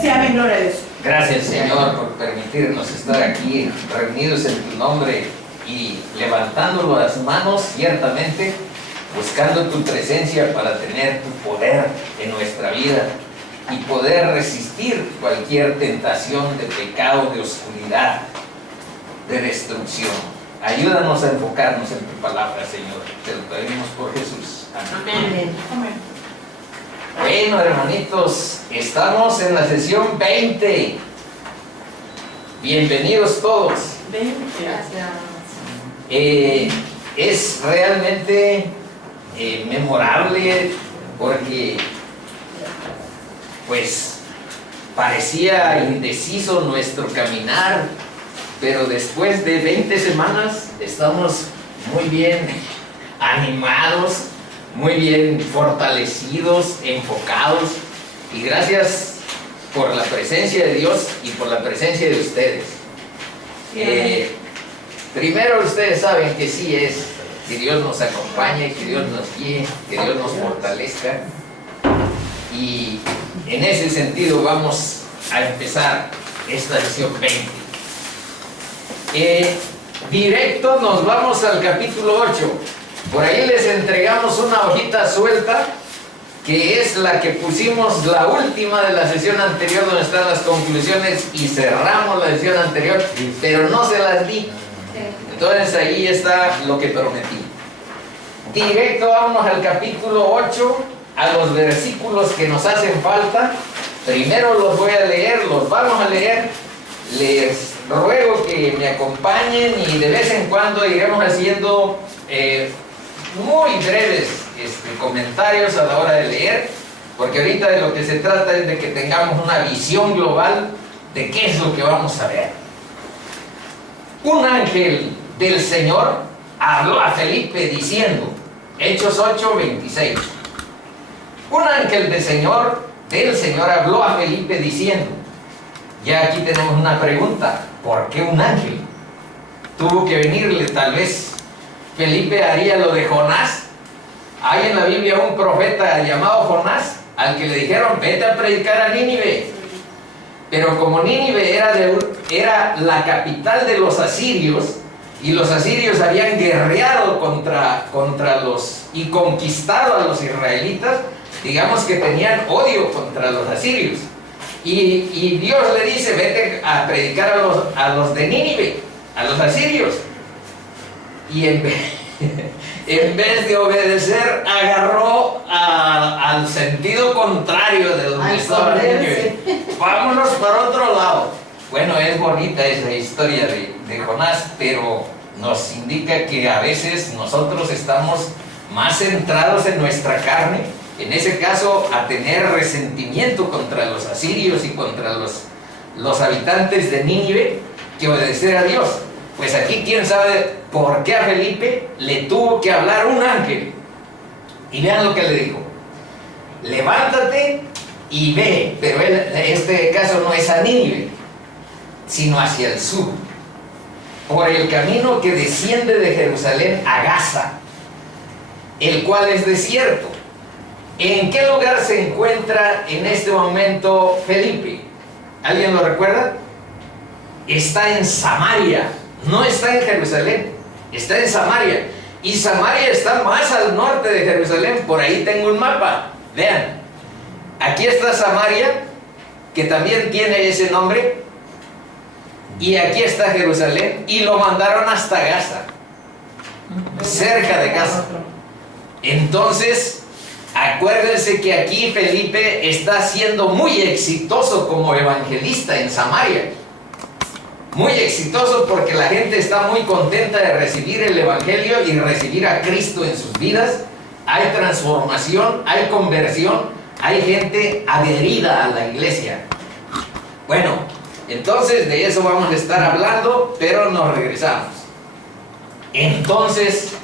Sí, amén, gloria a Dios. Gracias, Señor, por permitirnos estar aquí reunidos en tu nombre y levantando las manos ciertamente, buscando tu presencia para tener tu poder en nuestra vida y poder resistir cualquier tentación de pecado, de oscuridad, de destrucción. Ayúdanos a enfocarnos en tu palabra, Señor. Te lo pedimos por Jesús. Amén. Amén. Bueno, hermanitos, estamos en la sesión 20. Bienvenidos todos. Gracias. Es realmente memorable porque pues parecía indeciso nuestro caminar, pero después de 20 semanas estamos muy bien animados, muy bien fortalecidos, enfocados, y gracias por la presencia de Dios y por la presencia de ustedes. Primero, ustedes saben que sí es que Dios nos acompañe, que Dios nos guíe, que Dios nos fortalezca, y en ese sentido vamos a empezar esta sesión 20. Directo nos vamos al capítulo 8. Por ahí les entregamos una hojita suelta, que es la que pusimos la última de la sesión anterior, donde están las conclusiones, y cerramos la sesión anterior, pero no se las di. Entonces ahí está lo que prometí. Directo vamos al capítulo 8, a los versículos que nos hacen falta. Primero los voy a leer, los vamos a leer. Les ruego que me acompañen y de vez en cuando iremos haciendo muy breves comentarios a la hora de leer, porque ahorita de lo que se trata es de que tengamos una visión global de qué es lo que vamos a ver. Un ángel del Señor habló a Felipe diciendo, Hechos 8:26. Un ángel del Señor habló a Felipe diciendo, ya aquí tenemos una pregunta, ¿por qué un ángel? Tuvo que venirle, tal vez Felipe haría lo de Jonás. Hay en la Biblia un profeta llamado Jonás, al que le dijeron, vete a predicar a Nínive. Pero como Nínive era la capital de los asirios, y los asirios habían guerreado contra los y conquistado a los israelitas, digamos que tenían odio contra los asirios. Y Dios le dice, vete a predicar a los de Nínive, a los asirios. Y en vez de obedecer, agarró al sentido contrario de donde estaba Nínive. Vámonos para otro lado. Bueno, es bonita esa historia de Jonás, pero nos indica que a veces nosotros estamos más centrados en nuestra carne, en ese caso a tener resentimiento contra los asirios y contra los habitantes de Nínive, que obedecer a Dios. Pues aquí quién sabe por qué a Felipe le tuvo que hablar un ángel. Y vean lo que le dijo: levántate y ve, pero en este caso no es a Nínive, sino hacia el sur, por el camino que desciende de Jerusalén a Gaza, el cual es desierto. ¿En qué lugar se encuentra en este momento Felipe? ¿Alguien lo recuerda? Está en Samaria, no está en Jerusalén, está en Samaria. Y Samaria está más al norte de Jerusalén. Por ahí tengo un mapa, vean. Aquí está Samaria, que también tiene ese nombre, y aquí está Jerusalén, y lo mandaron hasta Gaza, cerca de Gaza. Entonces, acuérdense que aquí Felipe está siendo muy exitoso como evangelista en Samaria. Muy exitoso porque la gente está muy contenta de recibir el evangelio y recibir a Cristo en sus vidas. Hay transformación, hay conversión, hay gente adherida a la iglesia. Bueno, entonces de eso vamos a estar hablando, pero nos regresamos. Entonces,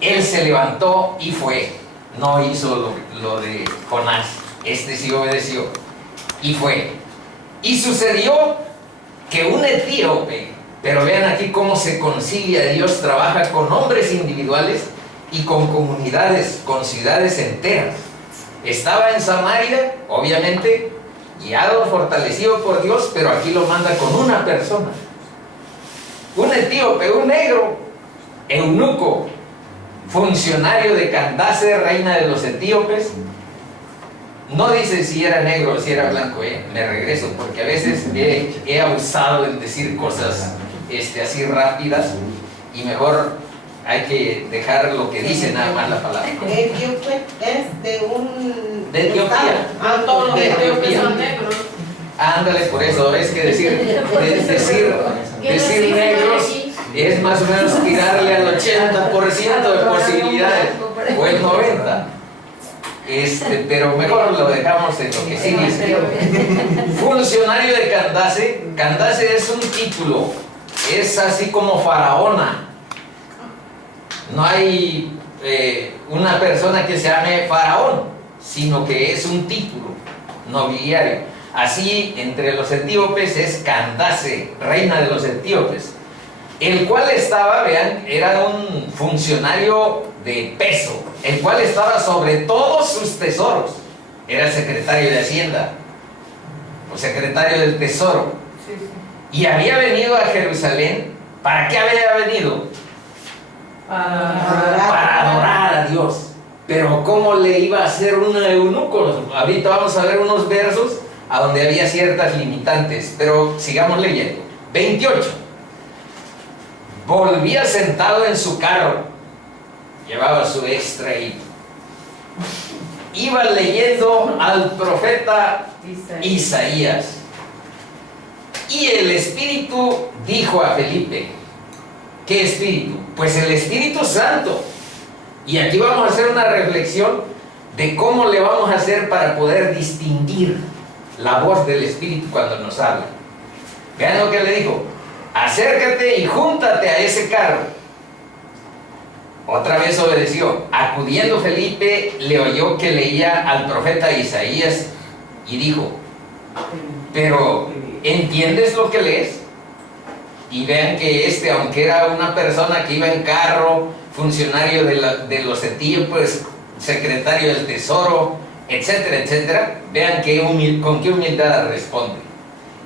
él se levantó y fue. No hizo lo de Jonás. Este sí obedeció y fue. Y sucedió que un etíope, pero vean aquí cómo se concilia Dios, trabaja con hombres individuales y con comunidades, con ciudades enteras. Estaba en Samaria, obviamente, guiado, fortalecido por Dios, pero aquí lo manda con una persona. Un etíope, un negro, eunuco, funcionario de Candace, reina de los etíopes. No dice si era negro o si era blanco, me regreso, porque a veces he abusado en decir cosas así rápidas, y mejor hay que dejar lo que dice nada más la palabra. Etíope es de un... De Etiopía. Ah, todos los De etíopes Etiopía. son negros. Ándale, por eso es que decir negros es más o menos tirarle al 80% de posibilidades, o el 90%. Pero mejor lo dejamos en lo que sí dice. Funcionario de Candace. Candace es un título, es así como faraona. No hay una persona que se llame faraón, sino que es un título nobiliario. Así entre los etíopes es Candace, reina de los etíopes, el cual estaba, vean, era un funcionario de peso, el cual estaba sobre todos sus tesoros. Era secretario de Hacienda o secretario del Tesoro, Sí, sí. y había venido a Jerusalén. ¿Para qué había venido? Para adorar a Dios. Pero ¿cómo le iba a hacer un eunuco? Ahorita vamos a ver unos versos a donde había ciertas limitantes, pero sigamos leyendo. 28. Volvía sentado en su carro, llevaba su extra y iba leyendo al profeta Isaías. Y el Espíritu dijo a Felipe, ¿qué Espíritu? Pues el Espíritu Santo. Y aquí vamos a hacer una reflexión de cómo le vamos a hacer para poder distinguir la voz del Espíritu cuando nos habla. Vean lo que le dijo: acércate y júntate a ese carro. Otra vez obedeció. Acudiendo Felipe, le oyó que leía al profeta Isaías y dijo: pero ¿entiendes lo que lees? Y vean que aunque era una persona que iba en carro, funcionario de los etíopes, secretario del Tesoro, etcétera, etcétera, vean con qué humildad responde.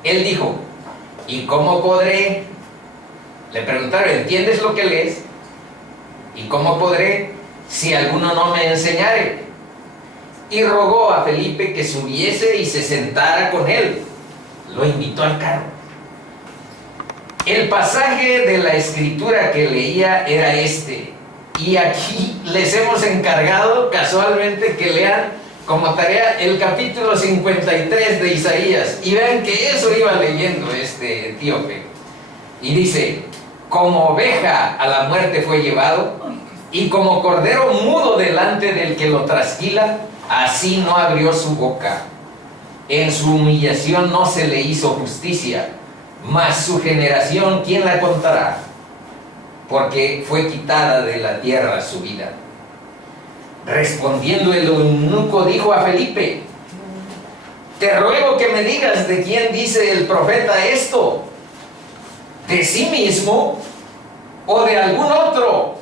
Él dijo: ¿y cómo podré? Le preguntaron: ¿entiendes lo que lees? ¿Y cómo podré si alguno no me enseñare? Y rogó a Felipe que subiese y se sentara con él. Lo invitó al carro. El pasaje de la escritura que leía era este, y aquí les hemos encargado casualmente que lean como tarea el capítulo 53 de Isaías, y vean que eso iba leyendo este etíope. Y dice: como oveja a la muerte fue llevado, y como cordero mudo delante del que lo trasquila, así no abrió su boca. En su humillación no se le hizo justicia, mas su generación, ¿quién la contará? Porque fue quitada de la tierra su vida. Respondiendo el eunuco dijo a Felipe: te ruego que me digas de quién dice el profeta esto, ¿de sí mismo o de algún otro?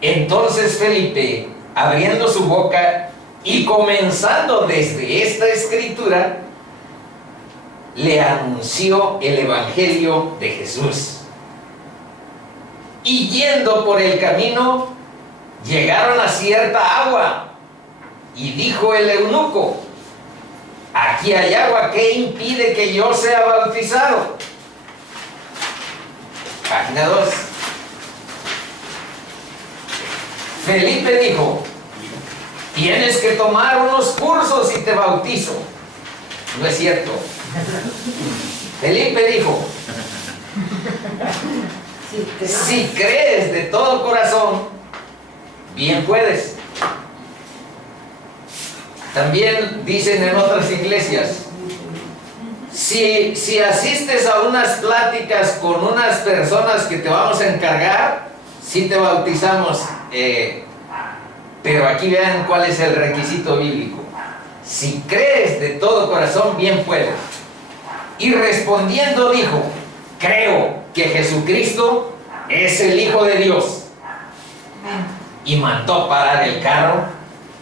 Entonces Felipe, abriendo su boca y comenzando desde esta escritura, le anunció el evangelio de Jesús. Y yendo por el camino, llegaron a cierta agua, y dijo el eunuco: aquí hay agua, ¿qué impide que yo sea bautizado? Página 2. Felipe dijo: tienes que tomar unos cursos y te bautizo. No es cierto. Felipe dijo: si crees de todo corazón, bien puedes. También dicen en otras iglesias: si asistes a unas pláticas con unas personas que te vamos a encargar, sí te bautizamos. Pero aquí vean cuál es el requisito bíblico: si crees de todo corazón, bien puedes. Y respondiendo dijo: creo que Jesucristo es el Hijo de Dios. Y mandó parar el carro,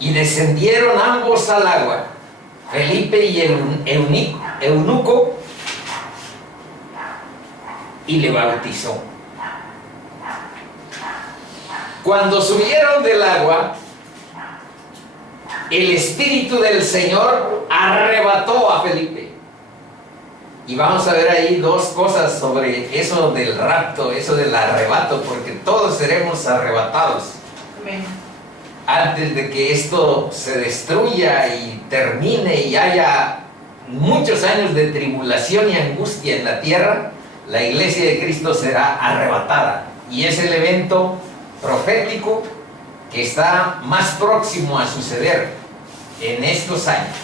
y descendieron ambos al agua, Felipe y el eunuco, y le bautizó. Cuando subieron del agua, el Espíritu del Señor arrebató a Felipe. Y vamos a ver ahí dos cosas sobre eso del rapto, eso del arrebato, porque todos seremos arrebatados. Amén. Antes de que esto se destruya y termine y haya muchos años de tribulación y angustia en la tierra, la iglesia de Cristo será arrebatada. Y es el evento profético que está más próximo a suceder en estos años.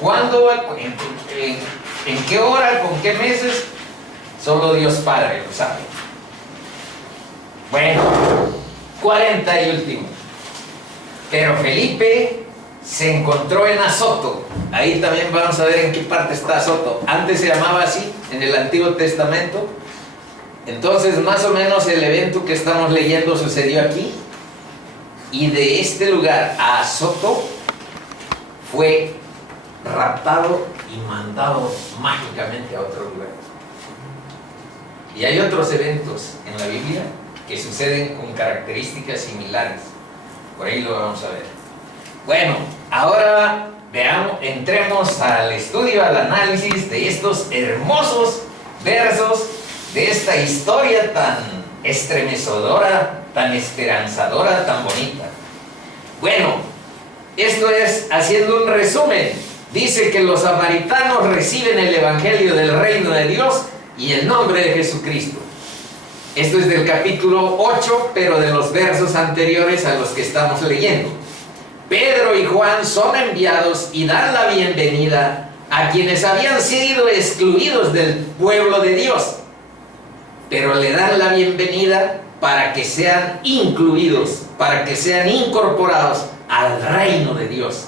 ¿Cuándo? ¿En qué hora? ¿Con qué meses? Solo Dios Padre lo sabe. Bueno, 40 y último. Pero Felipe se encontró en Azoto. Ahí también vamos a ver en qué parte está Azoto. Antes se llamaba así, en el Antiguo Testamento. Entonces, más o menos el evento que estamos leyendo sucedió aquí. Y de este lugar a Azoto fue raptado y mandado mágicamente a otro lugar. Y hay otros eventos en la Biblia que suceden con características similares. Por ahí lo vamos a ver. Bueno, ahora entremos al estudio, al análisis de estos hermosos versos, de esta historia tan estremecedora, tan esperanzadora, tan bonita. Bueno, esto es haciendo un resumen. Dice que los samaritanos reciben el evangelio del reino de Dios y el nombre de Jesucristo. Esto es del capítulo 8, pero de los versos anteriores a los que estamos leyendo. Pedro y Juan son enviados y dan la bienvenida a quienes habían sido excluidos del pueblo de Dios, pero le dan la bienvenida para que sean incluidos, para que sean incorporados al reino de Dios.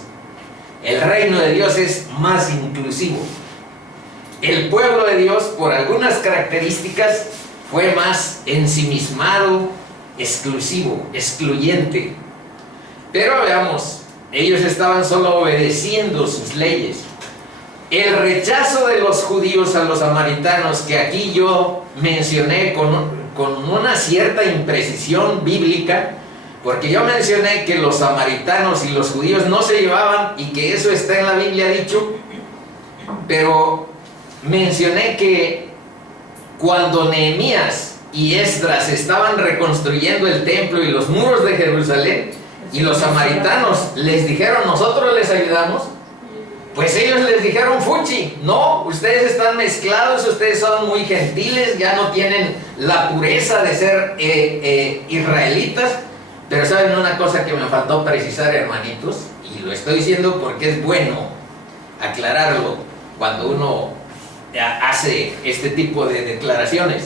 El reino de Dios es más inclusivo. El pueblo de Dios, por algunas características, fue más ensimismado, exclusivo, excluyente. Pero veamos, ellos estaban solo obedeciendo sus leyes. El rechazo de los judíos a los samaritanos, que aquí yo mencioné con una cierta imprecisión bíblica, porque yo mencioné que los samaritanos y los judíos no se llevaban y que eso está en la Biblia dicho, pero mencioné que cuando Nehemías y Esdras estaban reconstruyendo el templo y los muros de Jerusalén, y los samaritanos les dijeron, nosotros les ayudamos, pues ellos les dijeron, fuchi, no, ustedes están mezclados, ustedes son muy gentiles, ya no tienen la pureza de ser israelitas. Pero saben una cosa que me faltó precisar, hermanitos, y lo estoy diciendo porque es bueno aclararlo cuando uno hace este tipo de declaraciones.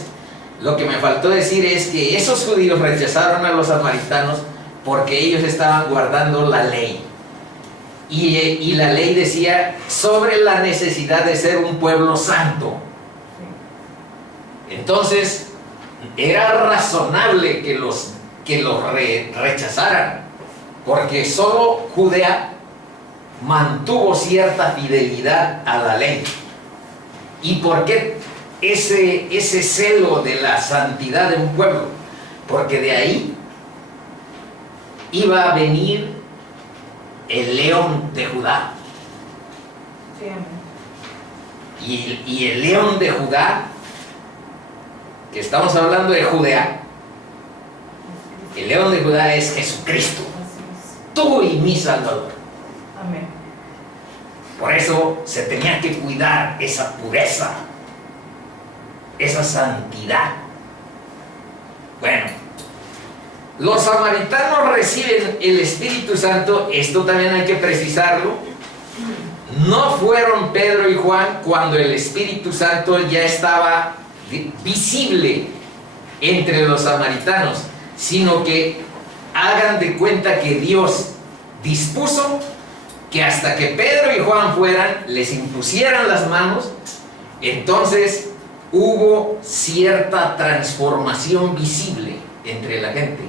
Lo que me faltó decir es que esos judíos rechazaron a los samaritanos porque ellos estaban guardando la ley. Y la ley decía sobre la necesidad de ser un pueblo santo. Entonces, era razonable que los rechazaran, porque solo Judea mantuvo cierta fidelidad a la ley. ¿Y por qué ese celo de la santidad de un pueblo? Porque de ahí iba a venir el león de Judá. Sí, amén. Y el león de Judá, que estamos hablando de Judea, el león de Judá es Jesucristo, tú y mi Salvador. Amén. Por eso se tenía que cuidar esa pureza, esa santidad. Bueno, los samaritanos reciben el Espíritu Santo, esto también hay que precisarlo. No fueron Pedro y Juan cuando el Espíritu Santo ya estaba visible entre los samaritanos, sino que hagan de cuenta que Dios dispuso que hasta que Pedro y Juan fueran, les impusieran las manos, entonces hubo cierta transformación visible entre la gente.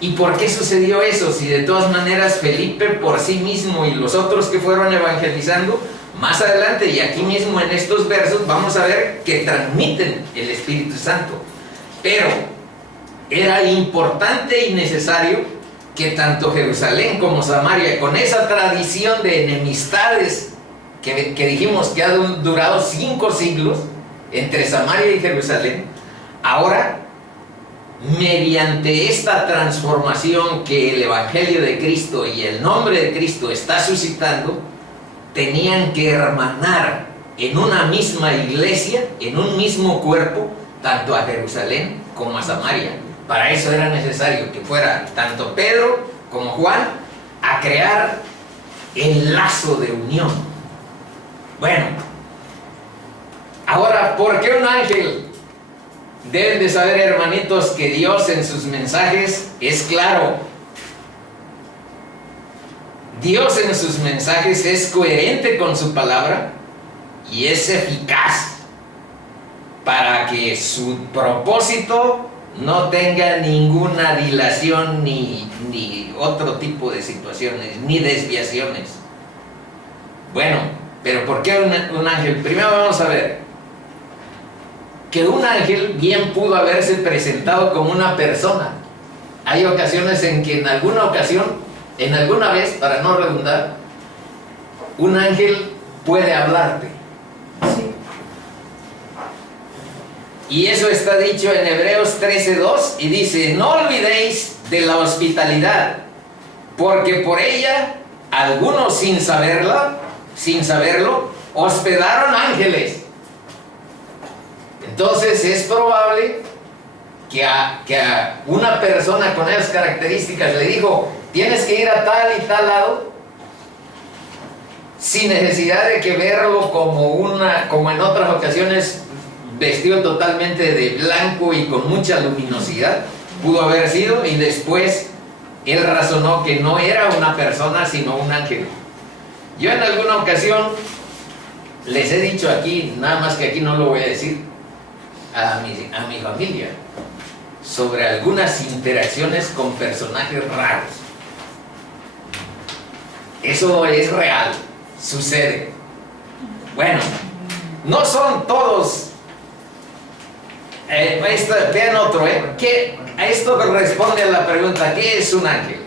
¿Y por qué sucedió eso? Si de todas maneras Felipe por sí mismo y los otros que fueron evangelizando, más adelante y aquí mismo en estos versos vamos a ver que transmiten el Espíritu Santo. Pero era importante y necesario que tanto Jerusalén como Samaria, con esa tradición de enemistades que dijimos que ha durado 5 siglos entre Samaria y Jerusalén, ahora, mediante esta transformación que el Evangelio de Cristo y el nombre de Cristo está suscitando, tenían que hermanar en una misma iglesia, en un mismo cuerpo, tanto a Jerusalén como a Samaria. Para eso era necesario que fuera tanto Pedro como Juan a crear el lazo de unión. Bueno, ahora, ¿por qué un ángel? Deben de saber, hermanitos, que Dios en sus mensajes es claro. Dios en sus mensajes es coherente con su palabra y es eficaz para que su propósito no tenga ninguna dilación ni otro tipo de situaciones, ni desviaciones. Bueno, pero ¿por qué un ángel? Primero vamos a ver que un ángel bien pudo haberse presentado como una persona. Hay ocasiones en que en alguna vez, para no redundar, un ángel puede hablarte. Sí. Y eso está dicho en Hebreos 13:2 y dice: no olvidéis de la hospitalidad, porque por ella algunos sin saberlo, hospedaron ángeles. Entonces es probable que a una persona con esas características le dijo: tienes que ir a tal y tal lado, sin necesidad de que verlo como en otras ocasiones, vestido totalmente de blanco y con mucha luminosidad. Pudo haber sido, y después él razonó que no era una persona sino un ángel. Yo en alguna ocasión les he dicho aquí, nada más que aquí no lo voy a decir, a mi familia, sobre algunas interacciones con personajes raros. Eso es real, sucede. Bueno, no son todos. Vean otro, que esto responde a la pregunta: ¿qué es un ángel?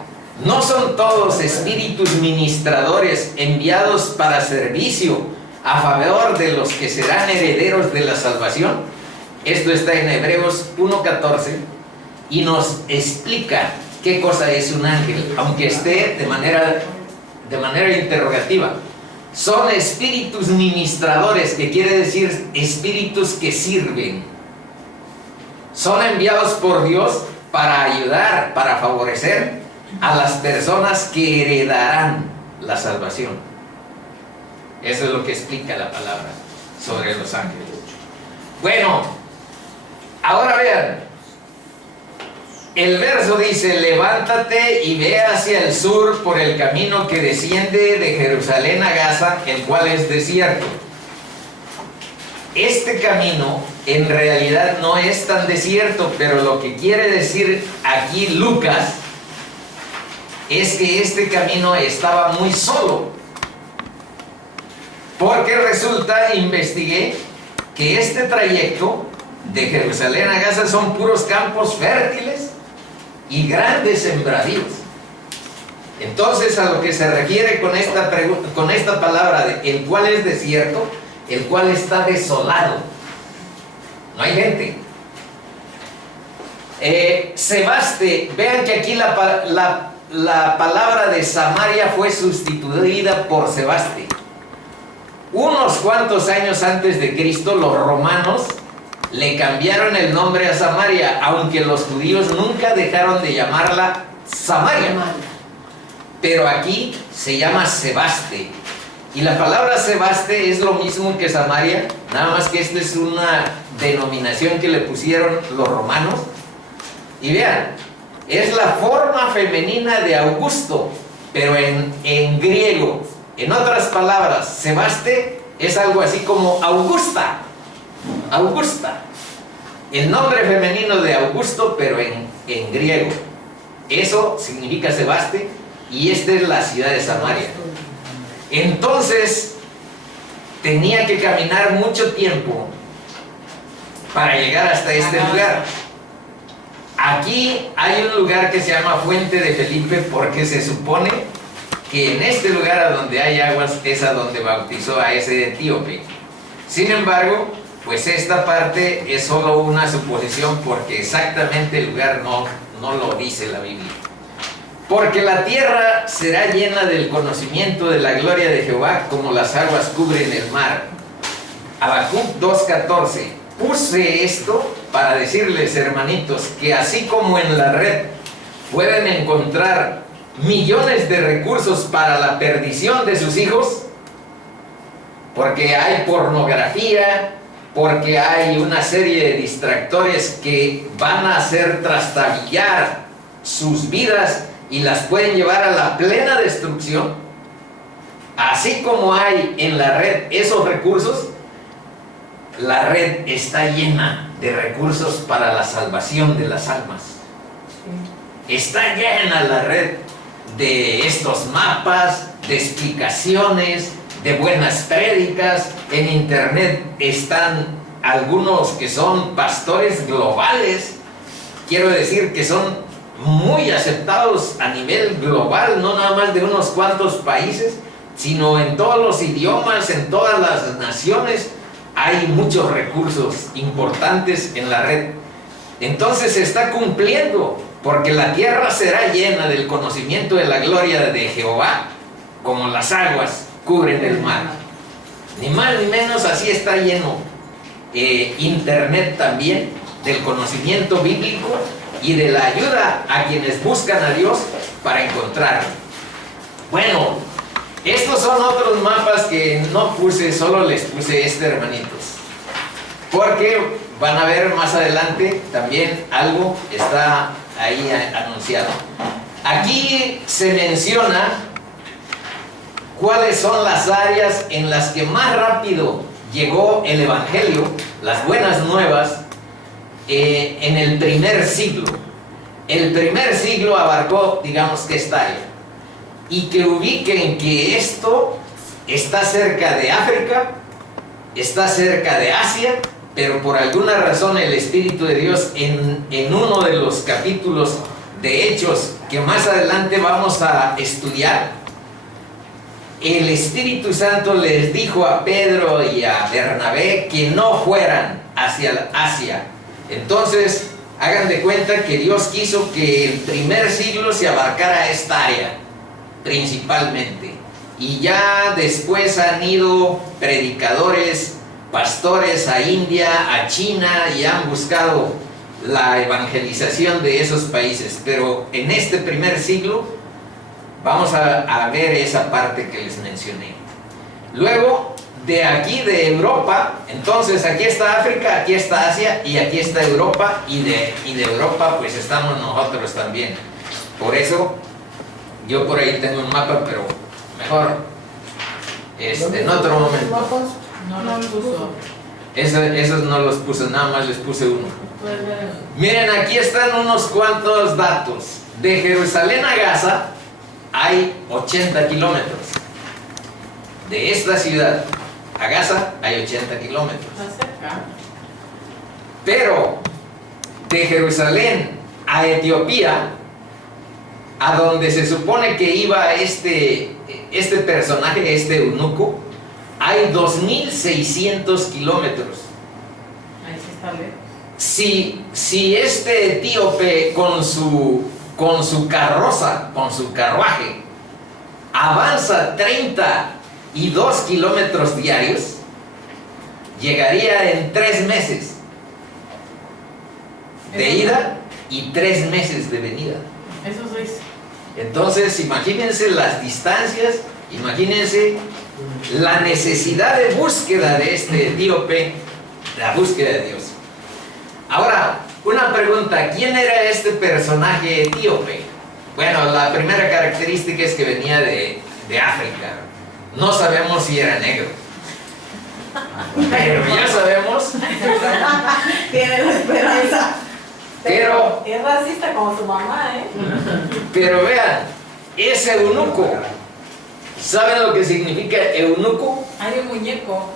No son todos espíritus ministradores enviados para servicio a favor de los que serán herederos de la salvación. Esto está en Hebreos 1:14 y nos explica qué cosa es un ángel, aunque esté de manera interrogativa. Son espíritus ministradores, que quiere decir espíritus que sirven. Son enviados por Dios para ayudar, para favorecer a las personas que heredarán la salvación. Eso es lo que explica la palabra sobre los ángeles. Bueno, ahora vean, el verso dice: levántate y ve hacia el sur por el camino que desciende de Jerusalén a Gaza, el cual es desierto. Este camino en realidad no es tan desierto, pero lo que quiere decir aquí Lucas es que este camino estaba muy solo, porque resulta, investigué, que este trayecto de Jerusalén a Gaza son puros campos fértiles y grandes sembradíos. Entonces, a lo que se refiere con esta palabra de el cual es desierto, el cual está desolado, no hay gente. Sebaste, vean que aquí la palabra de Samaria fue sustituida por Sebaste. Unos cuantos años antes de Cristo, los romanos le cambiaron el nombre a Samaria, aunque los judíos nunca dejaron de llamarla Samaria. Pero aquí se llama Sebaste. Y la palabra Sebaste es lo mismo que Samaria, nada más que esta es una denominación que le pusieron los romanos. Y vean, es la forma femenina de Augusto, pero en griego. En otras palabras, Sebaste es algo así como Augusta. Augusta. El nombre femenino de Augusto, pero en griego. Eso significa Sebaste, y esta es la ciudad de Samaria. Entonces, tenía que caminar mucho tiempo para llegar hasta este lugar. Aquí hay un lugar que se llama Fuente de Felipe, porque se supone que en este lugar a donde hay aguas es a donde bautizó a ese etíope. Sin embargo, pues esta parte es solo una suposición, porque exactamente el lugar no lo dice la Biblia. Porque la tierra será llena del conocimiento de la gloria de Jehová, como las aguas cubren el mar. Habacuc 2:14. Puse esto para decirles, hermanitos, que así como en la red pueden encontrar millones de recursos para la perdición de sus hijos, porque hay pornografía, porque hay una serie de distractores que van a hacer trastabillar sus vidas y las pueden llevar a la plena destrucción. Así como hay en la red esos recursos, la red está llena de recursos para la salvación de las almas. Está llena la red de estos mapas, de explicaciones, de buenas prédicas. En internet están algunos que son pastores globales. Quiero decir que son muy aceptados a nivel global, no nada más de unos cuantos países, sino en todos los idiomas, en todas las naciones. Hay muchos recursos importantes en la red. Entonces se está cumpliendo, porque la tierra será llena del conocimiento de la gloria de Jehová, como las aguas cubren el mar. Ni más ni menos, así está lleno internet también del conocimiento bíblico y de la ayuda a quienes buscan a Dios para encontrarlo. Bueno, estos son otros mapas que no puse, solo les puse hermanitos, porque van a ver más adelante también algo está ahí anunciado. Aquí se menciona cuáles son las áreas en las que más rápido llegó el Evangelio, las buenas nuevas, en el primer siglo. El primer siglo abarcó, digamos, que esta área. Y que ubiquen que esto está cerca de África, está cerca de Asia, pero por alguna razón el Espíritu de Dios en uno de los capítulos de Hechos que más adelante vamos a estudiar, el Espíritu Santo les dijo a Pedro y a Bernabé que no fueran hacia Asia. Entonces, hagan de cuenta que Dios quiso que el primer siglo se abarcara esta área principalmente, y ya después han ido predicadores, pastores a India, a China, y han buscado la evangelización de esos países, pero en este primer siglo vamos a ver esa parte que les mencioné. Luego, de aquí de Europa, entonces aquí está África, aquí está Asia y aquí está Europa, y de Europa pues estamos nosotros también. Por eso yo por ahí tengo un mapa, pero mejor en otro momento. No los puso. Esos no los puse, nada más les puse uno. Miren, aquí están unos cuantos datos. De Jerusalén a Gaza hay 80 kilómetros. De esta ciudad a Gaza hay 80 kilómetros. Está cerca. Pero de Jerusalén a Etiopía, a donde se supone que iba este personaje, este eunuco, hay 2.600 kilómetros. Ahí sí está lejos. Si este etíope con su carroza, con su carruaje, avanza 32 kilómetros diarios, llegaría en 3 meses de ida y 3 meses de venida. Eso sí. Entonces, imagínense las distancias, imagínense la necesidad de búsqueda de este etíope, la búsqueda de Dios. Ahora, una pregunta: ¿quién era este personaje etíope? Bueno, la primera característica es que venía de África. No sabemos si era negro, pero ya sabemos Tiene la esperanza. Pero, Es racista como su mamá, ¿eh? pero vean, es eunuco. ¿Saben lo que significa eunuco? Hay un muñeco.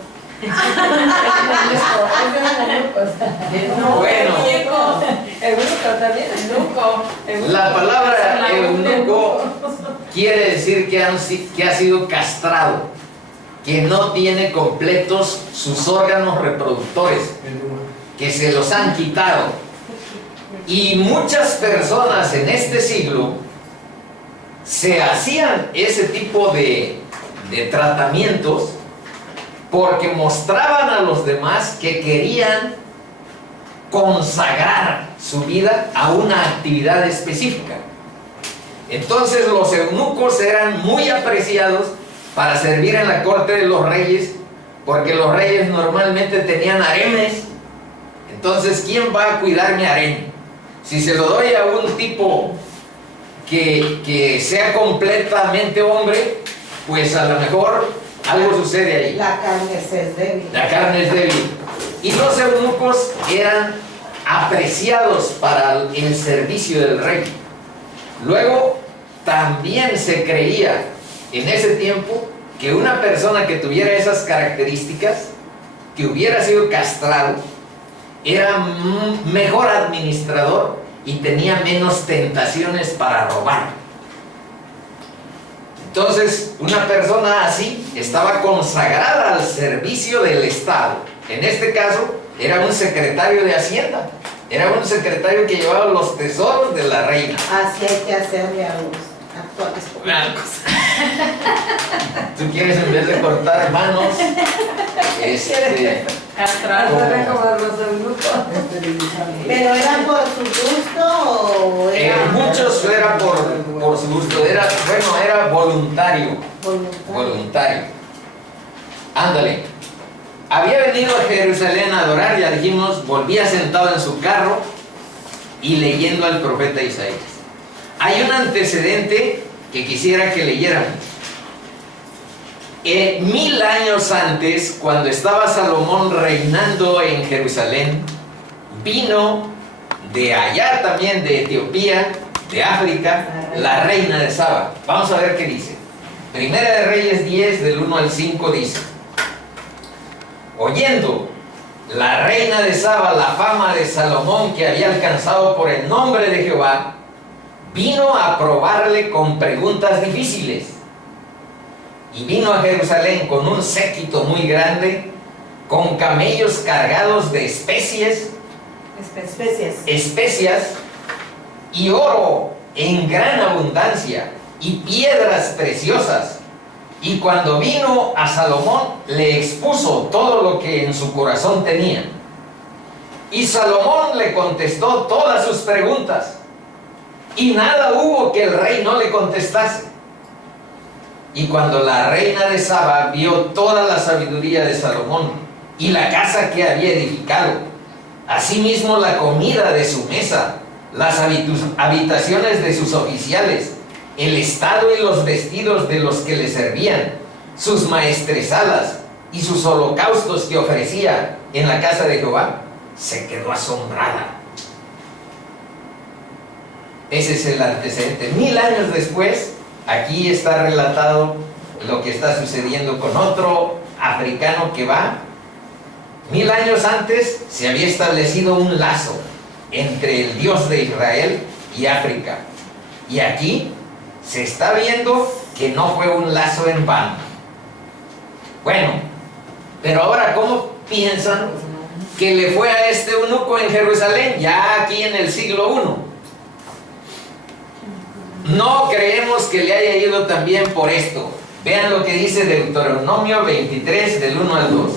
No, Bueno. muñeco. El brujo también. Eunuco. La palabra eunuco quiere decir que ha sido castrado, que no tiene completos sus órganos reproductores, que se los han quitado. Y muchas personas en este siglo se hacían ese tipo de tratamientos porque mostraban a los demás que querían consagrar su vida a una actividad específica. Entonces los eunucos eran muy apreciados para servir en la corte de los reyes, porque los reyes normalmente tenían harenes. Entonces, ¿quién va a cuidar mi harén? Si se lo doy a un tipo que sea completamente hombre, pues a lo mejor algo sucede ahí. La carne es débil. La carne es débil. Y los eunucos eran apreciados para el servicio del rey. Luego, también se creía en ese tiempo que una persona que tuviera esas características, que hubiera sido castrado, era mejor administrador y tenía menos tentaciones para robar. Entonces, una persona así estaba consagrada al servicio del Estado. En este caso, era un secretario de Hacienda. Era un secretario que llevaba los tesoros de la reina. Así hay que hacerle a los actuales políticos. Tú quieres, en vez de cortar manos, Castrar. Como los eunucos. ¿Pero era por su gusto o era muchos era por su gusto, era voluntario. Voluntario. Ándale. Había venido a Jerusalén a adorar, ya dijimos, volvía sentado en su carro y leyendo al profeta Isaías. Hay un antecedente que quisiera que leyeran. 1000 años antes, cuando estaba Salomón reinando en Jerusalén, vino de allá también, de Etiopía, de África, la reina de Saba. Vamos a ver qué dice. Primera de Reyes 10, del 1 al 5 dice: oyendo la reina de Saba la fama de Salomón que había alcanzado por el nombre de Jehová, vino a probarle con preguntas difíciles. Y vino a Jerusalén con un séquito muy grande, con camellos cargados de especias y oro en gran abundancia y piedras preciosas. Y cuando vino a Salomón, le expuso todo lo que en su corazón tenía. Y Salomón le contestó todas sus preguntas, y nada hubo que el rey no le contestase. Y cuando la reina de Saba vio toda la sabiduría de Salomón y la casa que había edificado, asimismo la comida de su mesa, las habitaciones de sus oficiales, el estado y los vestidos de los que le servían, sus maestresadas y sus holocaustos que ofrecía en la casa de Jehová, se quedó asombrada. Ese es el antecedente. 1000 años después, aquí está relatado lo que está sucediendo con otro africano que va. 1000 años antes se había establecido un lazo entre el Dios de Israel y África. Y aquí se está viendo que no fue un lazo en vano. Bueno, pero ahora, ¿cómo piensan que le fue a este eunuco en Jerusalén, ya aquí en el siglo I? No creemos que le haya ido también por esto. Vean lo que dice Deuteronomio 23, del 1 al 2.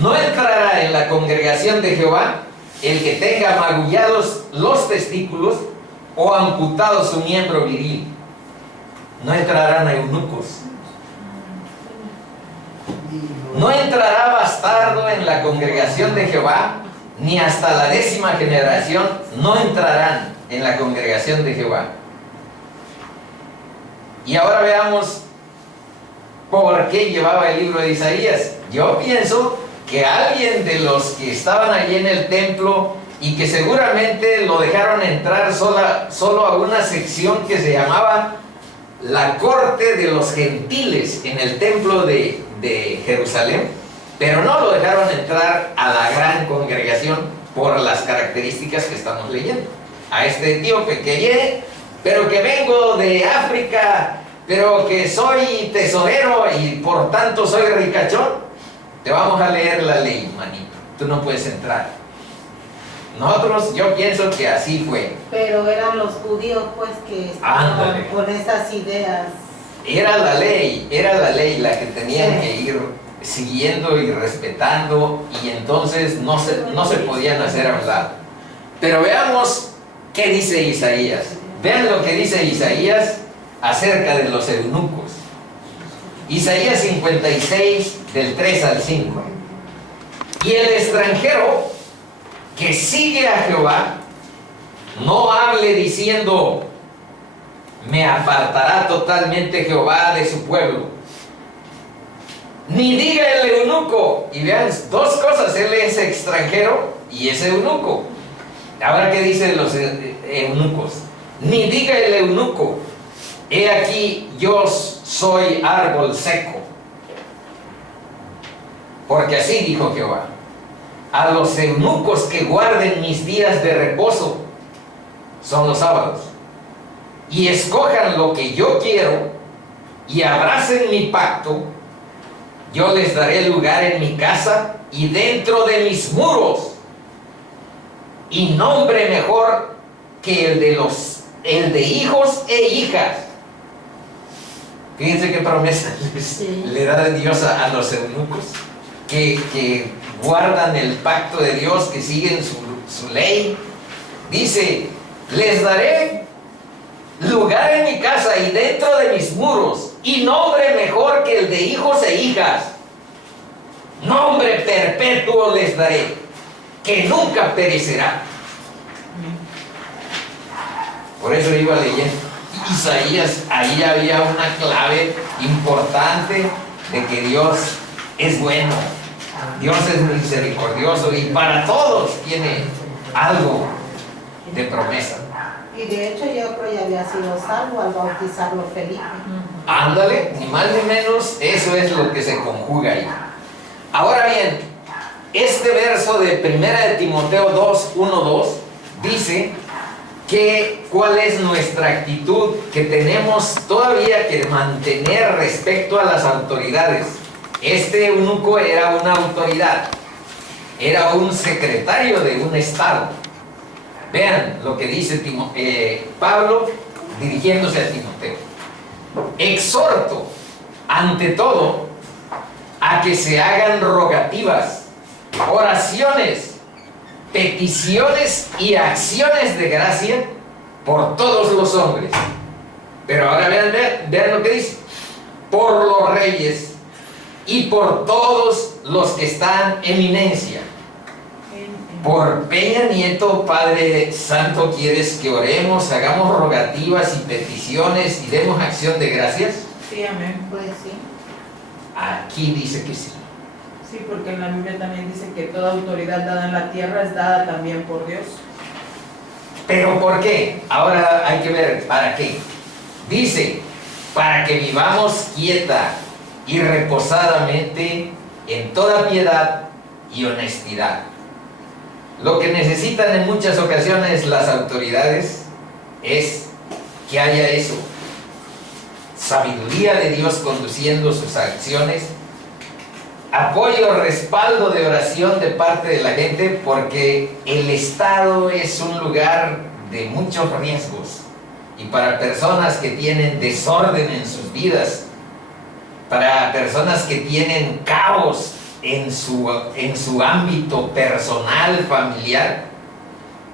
No entrará en la congregación de Jehová el que tenga magullados los testículos o amputado su miembro viril. No entrarán eunucos. No entrará bastardo en la congregación de Jehová, ni hasta la 10ª generación no entrarán en la congregación de Jehová. Y ahora veamos por qué llevaba el libro de Isaías. Yo pienso que alguien de los que estaban allí en el templo y que seguramente lo dejaron entrar solo a una sección que se llamaba la corte de los gentiles en el templo de Jerusalén, pero no lo dejaron entrar a la gran congregación por las características que estamos leyendo. A este etíope que viene, pero que vengo de África, pero que soy tesorero y por tanto soy ricachón, te vamos a leer la ley, manito, tú no puedes entrar. Nosotros, yo pienso que así fue. Pero eran los judíos pues que estaban Ándale. con esas ideas. Era la ley la que tenían que ir siguiendo y respetando, y entonces no se podían hacer a un lado. Pero veamos qué dice Isaías. Vean lo que dice Isaías acerca de los eunucos. Isaías 56, del 3 al 5. Y el extranjero que sigue a Jehová, no hable diciendo, me apartará totalmente Jehová de su pueblo. Ni diga el eunuco, y vean dos cosas, él es extranjero y es eunuco. Ahora, ¿qué dice de los eunucos? Ni diga el eunuco, he aquí yo soy árbol seco. Porque así dijo Jehová, a los eunucos que guarden mis días de reposo, son los sábados, y escojan lo que yo quiero, y abracen mi pacto, yo les daré lugar en mi casa y dentro de mis muros, y nombre mejor que el de hijos e hijas. Fíjense qué promesa le da Dios a los eunucos, que guardan el pacto de Dios, que siguen su ley. Dice, les daré lugar en mi casa y dentro de mis muros, y nombre mejor que el de hijos e hijas. Nombre perpetuo les daré, que nunca perecerá. Por eso iba leyendo Isaías, ahí había una clave importante de que Dios es bueno, Dios es misericordioso y para todos tiene algo de promesa. Y de hecho yo creo que ya había sido salvo al bautizarlo Felipe. Ándale, ni más ni menos, eso es lo que se conjuga ahí. Ahora bien, este verso de 1 de Timoteo 2, 1, 2 dice que cuál es nuestra actitud que tenemos todavía que mantener respecto a las autoridades. Este eunuco era una autoridad, era un secretario de un estado. Vean lo que dice Pablo dirigiéndose a Timoteo. Exhorto, ante todo, a que se hagan rogativas, oraciones, peticiones y acciones de gracia por todos los hombres. Pero ahora vean lo que dice. Por los reyes y por todos los que están en eminencia. Por Peña Nieto, Padre Santo, ¿quieres que oremos, hagamos rogativas y peticiones y demos acción de gracias? Sí, amén. Pues sí. Aquí dice que sí. Sí, porque en la Biblia también dice que toda autoridad dada en la tierra es dada también por Dios. ¿Pero por qué? Ahora hay que ver para qué. Dice, para que vivamos quieta y reposadamente en toda piedad y honestidad. Lo que necesitan en muchas ocasiones las autoridades es que haya eso. Sabiduría de Dios conduciendo sus acciones, apoyo, respaldo de oración de parte de la gente, porque el Estado es un lugar de muchos riesgos, y para personas que tienen desorden en sus vidas, para personas que tienen caos en su ámbito personal, familiar,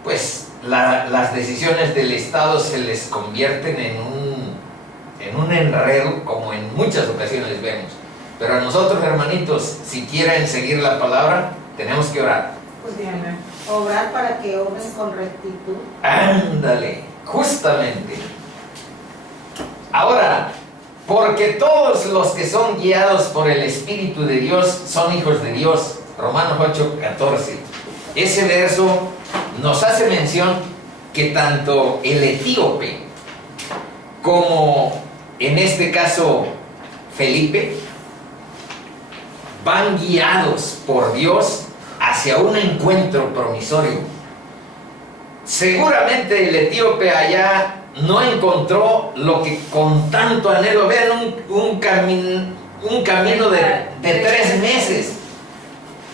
pues las decisiones del Estado se les convierten en un enredo, como en muchas ocasiones vemos. Pero a nosotros, hermanitos, si quieren seguir la palabra, tenemos que orar. Pues sí, amén. Obrar para que obren con rectitud. Ándale, justamente. Ahora, porque todos los que son guiados por el Espíritu de Dios son hijos de Dios. Romanos 8, 14. Ese verso nos hace mención que tanto el etíope como en este caso Felipe van guiados por Dios hacia un encuentro promisorio. Seguramente el etíope allá no encontró lo que con tanto anhelo, vean, un camino de 3 meses,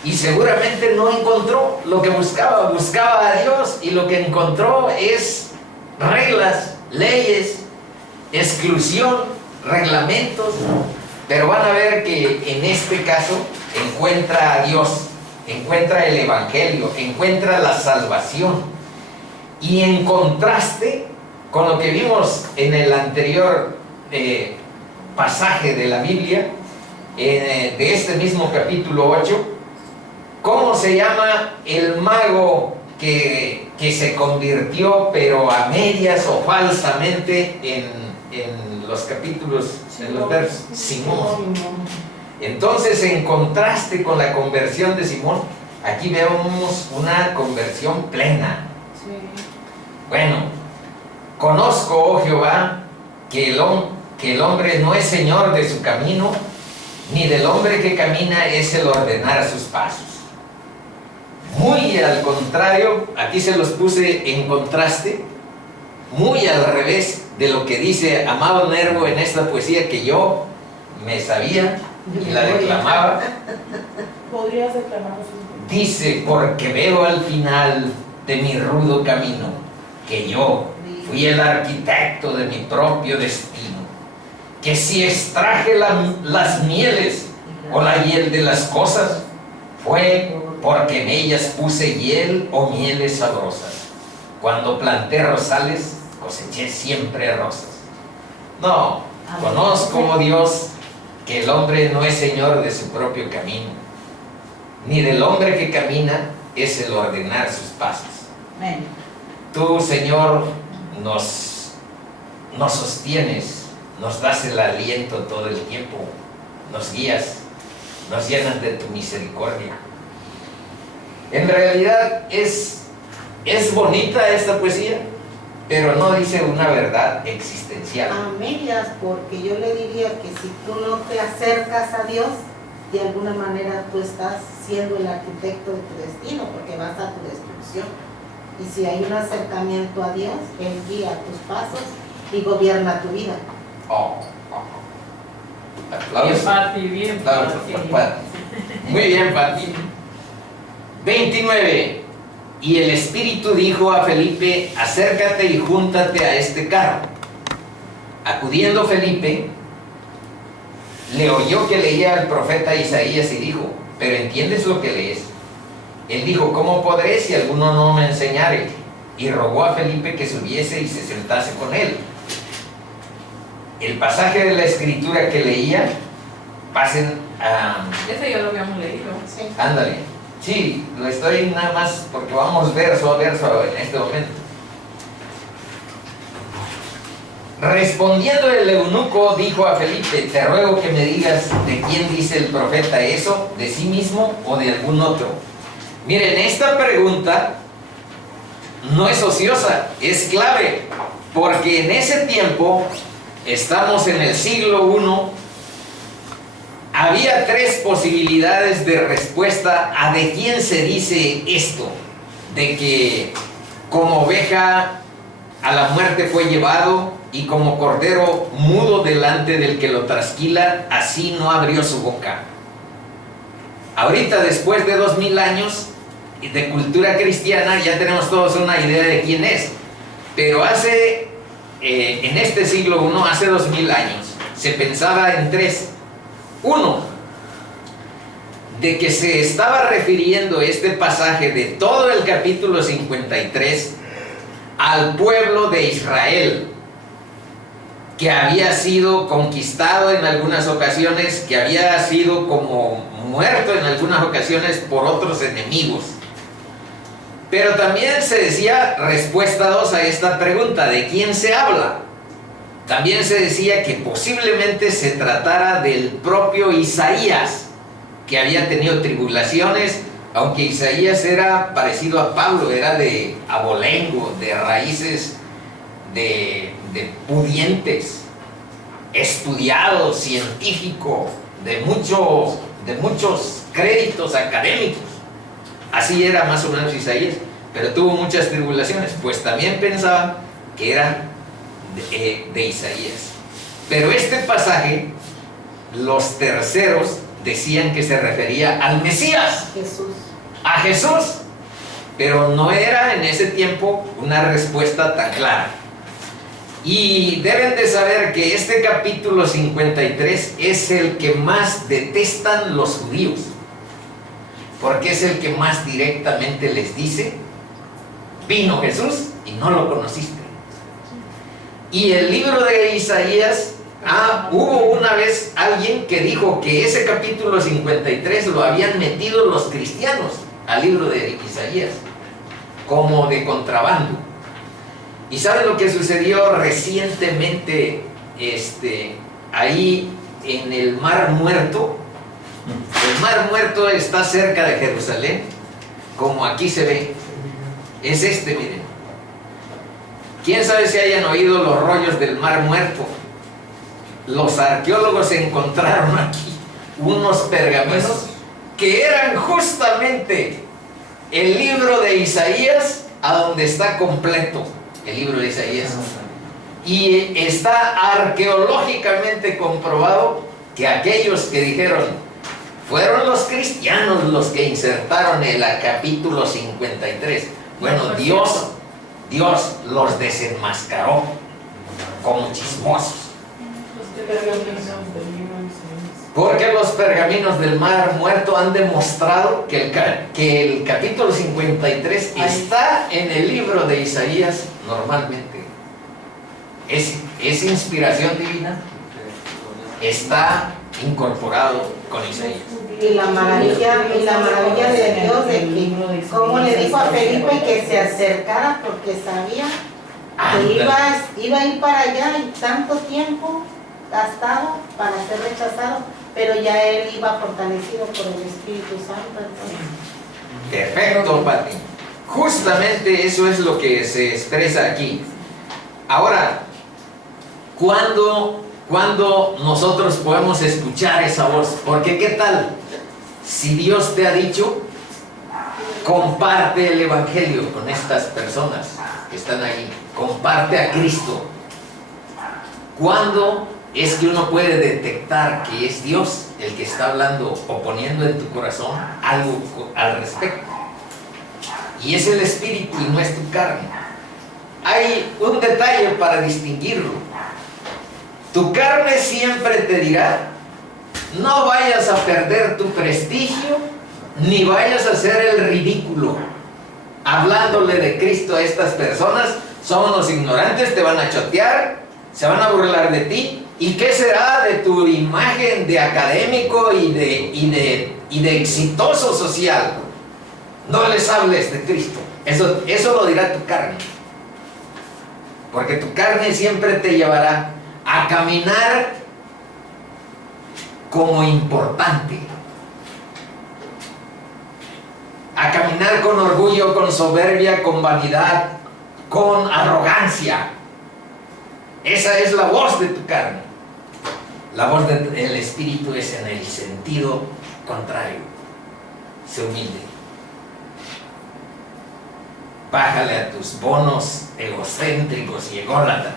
y seguramente no encontró lo que buscaba. Buscaba a Dios, y lo que encontró es reglas, leyes, exclusión, reglamentos. Pero van a ver que en este caso encuentra a Dios, encuentra el Evangelio, encuentra la salvación. Y en contraste con lo que vimos en el anterior pasaje de la Biblia, de este mismo capítulo 8, ¿cómo se llama el mago que se convirtió, pero a medias o falsamente, en los capítulos, en los versos? Simón. Entonces, en contraste con la conversión de Simón, aquí vemos una conversión plena. Bueno, conozco, oh Jehová, que el hombre no es señor de su camino, ni del hombre que camina es el ordenar sus pasos. Muy al contrario, aquí se los puse en contraste, muy al revés de lo que dice Amado Nervo en esta poesía que yo me sabía y la declamaba. ¿Podrías declamarnos? Dice: porque veo al final de mi rudo camino que yo fui el arquitecto de mi propio destino, que si extraje las mieles o la hiel de las cosas, fue porque en ellas puse hiel o mieles sabrosas. Cuando planté rosales, coseché siempre rosas. No, conozco, oh Dios, que el hombre no es señor de su propio camino, ni del hombre que camina es el ordenar sus pasos. Amén. Tú, Señor, nos sostienes, nos das el aliento todo el tiempo, nos guías, nos llenas de tu misericordia. En realidad es bonita esta poesía, pero no dice una verdad existencial. A medias, porque yo le diría que si tú no te acercas a Dios, de alguna manera tú estás siendo el arquitecto de tu destino, porque vas a tu destrucción. Y si hay un acercamiento a Dios, Él guía tus pasos y gobierna tu vida. Aplausos. Bien, Pati, bien, Aplausos Pati. por Pati. Muy bien, Pati. 29. Y el Espíritu dijo a Felipe: acércate y júntate a este carro. Acudiendo Felipe, le oyó que leía al profeta Isaías y dijo: ¿pero entiendes lo que lees? Él dijo: ¿cómo podré si alguno no me enseñare? Y rogó a Felipe que subiese y se sentase con él. El pasaje de la escritura que leía, pasen a... Ese ya lo habíamos leído. Sí. Ándale. Sí, lo estoy nada más porque vamos verso a verso en este momento. Respondiendo el eunuco, dijo a Felipe: te ruego que me digas de quién dice el profeta eso, de sí mismo o de algún otro. Miren, esta pregunta no es ociosa, es clave, porque en ese tiempo, estamos en el siglo I, había 3 posibilidades de respuesta a de quién se dice esto, de que como oveja a la muerte fue llevado, y como cordero mudo delante del que lo trasquila, así no abrió su boca. Ahorita, después de 2000 años de cultura cristiana, ya tenemos todos una idea de quién es. Pero en este siglo I, hace 2000 años, se pensaba en 3. Uno, de que se estaba refiriendo este pasaje de todo el capítulo 53 al pueblo de Israel, que había sido conquistado en algunas ocasiones, que había sido como muerto en algunas ocasiones por otros enemigos. Pero también se decía, respuesta 2 a esta pregunta, ¿de quién se habla? También se decía que posiblemente se tratara del propio Isaías, que había tenido tribulaciones aunque Isaías era parecido a Pablo, era de abolengo, de raíces de pudientes, estudiado, científico, de muchos créditos académicos. Así era más o menos Isaías, pero tuvo muchas tribulaciones, pues también pensaban que era de Isaías. Pero este pasaje, los terceros decían que se refería al Mesías, Jesús. a Jesús, pero no era en ese tiempo una respuesta tan clara. Y deben de saber que este capítulo 53 es el que más detestan los judíos, porque es el que más directamente les dice: vino Jesús y no lo conociste. Y el libro de Isaías, hubo una vez alguien que dijo que ese capítulo 53 lo habían metido los cristianos al libro de Isaías, como de contrabando. ¿Y saben lo que sucedió recientemente ahí en el Mar Muerto? El Mar Muerto está cerca de Jerusalén, como aquí se ve. Es miren. ¿Quién sabe si hayan oído los rollos del Mar Muerto? Los arqueólogos encontraron aquí unos pergaminos que eran justamente el libro de Isaías, a donde está completo el libro de Isaías. Y está arqueológicamente comprobado que aquellos que dijeron fueron los cristianos los que insertaron el capítulo 53. Bueno, Dios los desenmascaró como chismosos. Porque los pergaminos del Mar Muerto han demostrado que el capítulo 53 está en el libro de Isaías normalmente. Es inspiración divina. Está incorporado con Isaías. Y la maravilla de Dios de que, como le dijo a Felipe, que se acercara porque sabía que iba a ir para allá y tanto tiempo gastado para ser rechazado, pero ya él iba fortalecido por el Espíritu Santo. Entonces. Perfecto, Pati. Justamente eso es lo que se expresa aquí. Ahora, ¿cuándo nosotros podemos escuchar esa voz? Porque ¿qué tal si Dios te ha dicho: comparte el Evangelio con estas personas que están ahí, comparte a Cristo? ¿Cuándo es que uno puede detectar que es Dios el que está hablando o poniendo en tu corazón algo al respecto? Y es el Espíritu y no es tu carne. Hay un detalle para distinguirlo. Tu carne siempre te dirá: no vayas a perder tu prestigio, ni vayas a hacer el ridículo hablándole de Cristo a estas personas. Son unos ignorantes, te van a chotear, se van a burlar de ti. ¿Y qué será de tu imagen de académico y de exitoso social? No les hables de Cristo. Eso lo dirá tu carne. Porque tu carne siempre te llevará a caminar como importante, a caminar con orgullo, con soberbia, con vanidad, con arrogancia. Esa es la voz de tu carne. La voz del Espíritu es en el sentido contrario. Se humilde. Bájale a tus bonos egocéntricos y ególatras.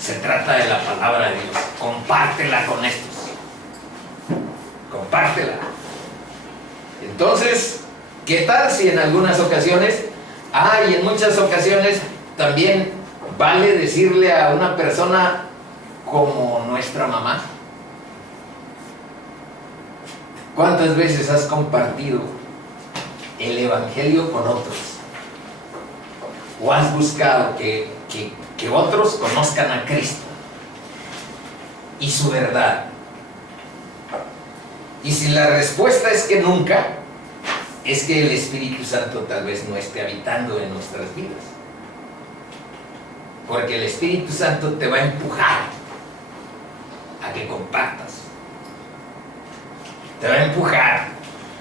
Se trata de la palabra de Dios. Compártela con estos. Compártela. Entonces, ¿qué tal si en algunas ocasiones, y en muchas ocasiones también vale decirle a una persona como nuestra mamá? ¿Cuántas veces has compartido el Evangelio con otros? ¿O has buscado que otros conozcan a Cristo y su verdad? Y si la respuesta es que nunca, es que el Espíritu Santo tal vez no esté habitando en nuestras vidas. Porque el Espíritu Santo te va a empujar a que compartas. Te va a empujar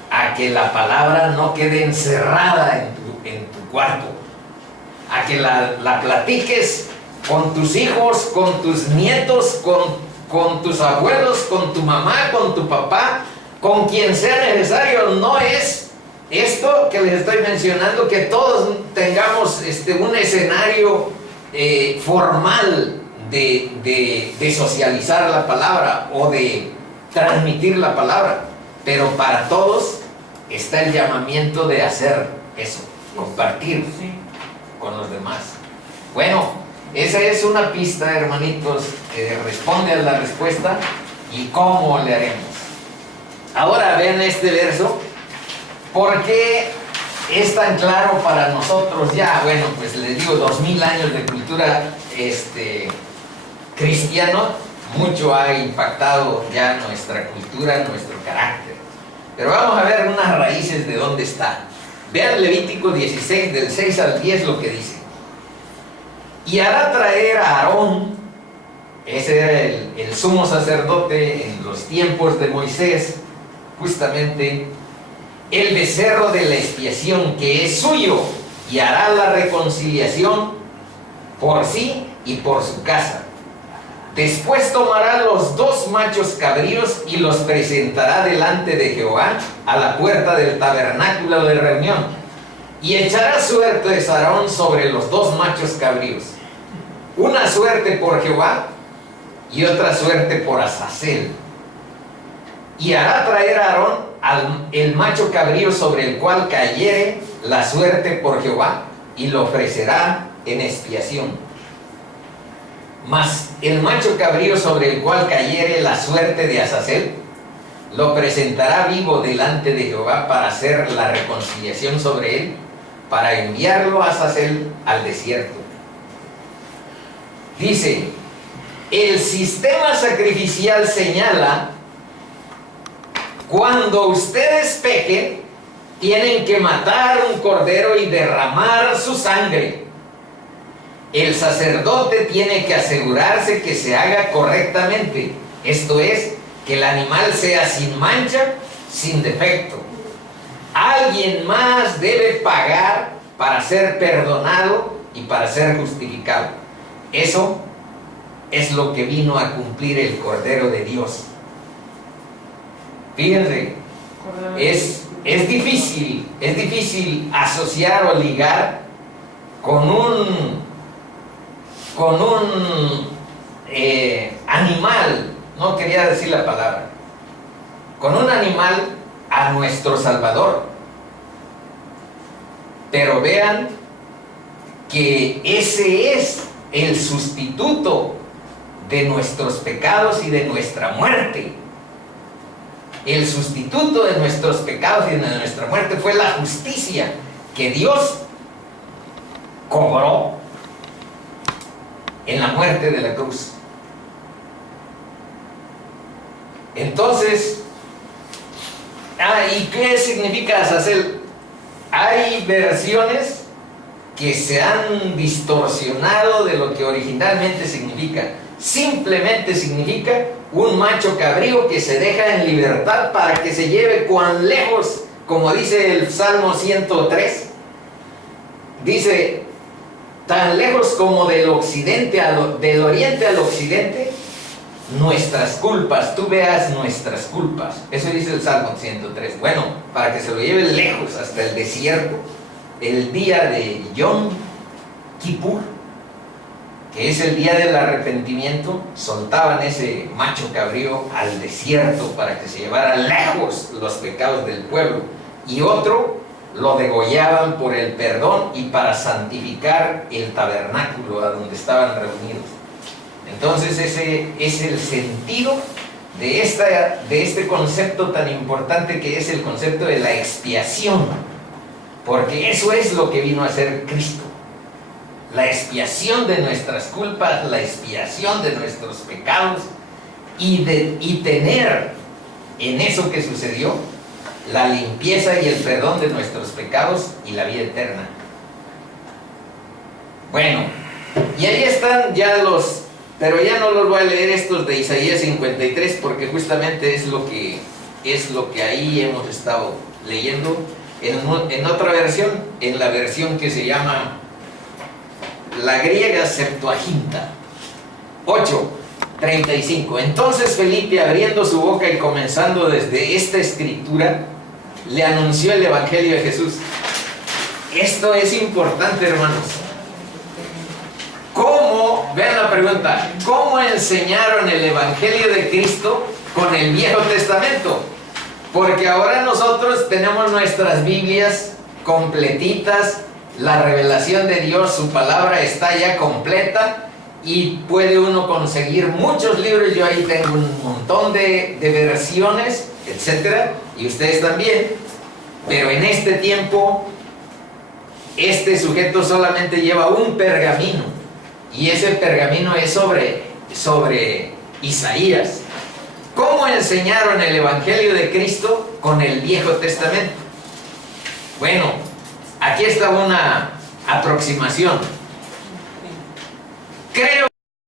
a que la palabra no quede encerrada en tu cuarto, a que la platiques con tus hijos, con tus nietos, con tus abuelos, con tu mamá, con tu papá, con quien sea necesario. No es esto que les estoy mencionando, que todos tengamos un escenario formal de socializar la palabra o de transmitir la palabra, pero para todos está el llamamiento de hacer eso, compartir Sí. con los demás. Bueno, esa es una pista, hermanitos, que responde a la respuesta y cómo le haremos. Ahora vean este verso. ¿Por qué es tan claro para nosotros ya? Bueno, pues les digo, 2000 años de cultura cristiano, mucho ha impactado ya nuestra cultura, nuestro carácter. Pero vamos a ver unas raíces de dónde está. Vean Levítico 16, del 6 al 10, lo que dice. Y hará traer a Aarón, ese era el sumo sacerdote en los tiempos de Moisés, justamente, el becerro de la expiación que es suyo, y hará la reconciliación por sí y por su casa. Después tomará los 2 machos cabríos y los presentará delante de Jehová a la puerta del tabernáculo de reunión, y echará suertes a Aarón sobre los 2 machos cabríos, una suerte por Jehová y otra suerte por Azazel. Y hará traer a Aarón el macho cabrío sobre el cual cayere la suerte por Jehová, y lo ofrecerá en expiación. Mas el macho cabrío sobre el cual cayere la suerte de Azazel, lo presentará vivo delante de Jehová para hacer la reconciliación sobre él, para enviarlo a Azazel al desierto. Dice, el sistema sacrificial señala: cuando ustedes pequen, tienen que matar un cordero y derramar su sangre. El sacerdote tiene que asegurarse que se haga correctamente, esto es, que el animal sea sin mancha, sin defecto. Alguien más debe pagar para ser perdonado y para ser justificado. Eso es lo que vino a cumplir el Cordero de Dios. Fíjense, es difícil asociar o ligar con un animal, no quería decir la palabra, con un animal a nuestro Salvador. Pero vean que ese es el sustituto de nuestros pecados y de nuestra muerte. El sustituto de nuestros pecados y de nuestra muerte fue la justicia que Dios cobró en la muerte de la cruz. Entonces, ¿y qué significa Azazel? Hay versiones que se han distorsionado de lo que originalmente significa. Simplemente significa un macho cabrío que se deja en libertad para que se lleve cuán lejos, como dice el Salmo 103, dice, tan lejos como del occidente del oriente al occidente, nuestras culpas, tú veas nuestras culpas. Eso dice el Salmo 103. Bueno, para que se lo lleve lejos hasta el desierto, el día de Yom Kippur, que es el día del arrepentimiento, soltaban ese macho cabrío al desierto para que se llevara lejos los pecados del pueblo, y otro lo degollaban por el perdón y para santificar el tabernáculo a donde estaban reunidos. Entonces ese es el sentido de este concepto tan importante que es el concepto de la expiación, porque eso es lo que vino a hacer Cristo. La expiación de nuestras culpas, la expiación de nuestros pecados, y tener en eso que sucedió la limpieza y el perdón de nuestros pecados y la vida eterna. Bueno, y ahí están ya pero ya no los voy a leer estos de Isaías 53, porque justamente es es lo que ahí hemos estado leyendo en otra versión, en la versión que se llama la griega Septuaginta. 8:35. Entonces Felipe, abriendo su boca y comenzando desde esta escritura, le anunció el evangelio de Jesús. Esto es importante, hermanos. ¿Cómo? Vean la pregunta. ¿Cómo enseñaron el evangelio de Cristo con el Viejo Testamento? Porque ahora nosotros tenemos nuestras Biblias completitas, la revelación de Dios, su palabra está ya completa y puede uno conseguir muchos libros. Yo ahí tengo un montón de versiones, etcétera, y ustedes también. Pero en este tiempo, este sujeto solamente lleva un pergamino, y ese pergamino es sobre Isaías. ¿Cómo enseñaron el evangelio de Cristo con el Viejo Testamento? Bueno, aquí está una aproximación. Creo